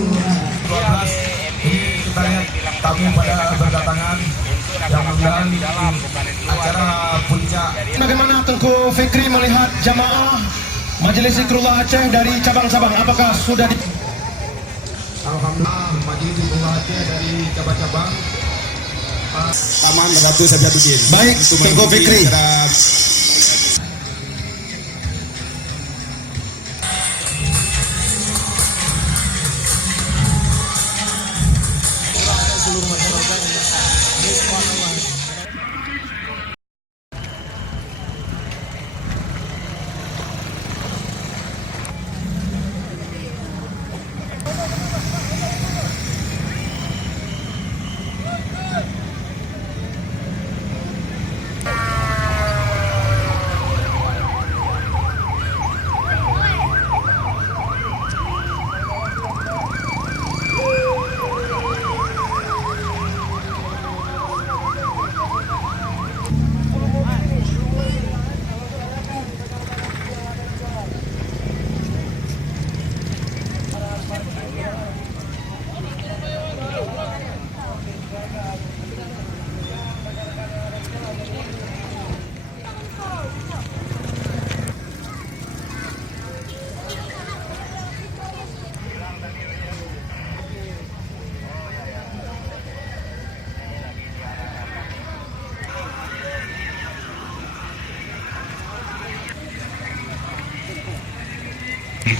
12 ini kita lihat tamu pada berdatangan yang mudah acara puncak. Bagaimana Tengku Fikri melihat jamaah Majelis Zikrullah Aceh dari cabang-cabang? Apakah sudah di... Alhamdulillah Majelis Zikrullah Aceh dari cabang-cabang Paman Ratu Sabiatuddin. Baik, Tengku Fikri.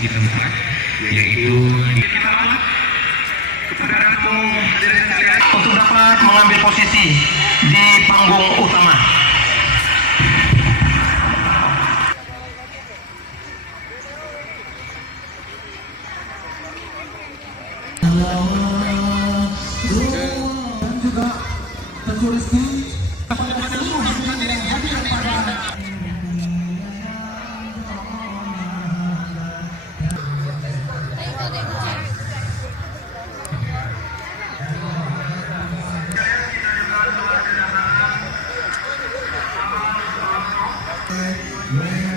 di tempat, yaitu kepada hadirin sekalian untuk dapat mengambil posisi di panggung utama. Dan juga Tengku Rizky Yeah.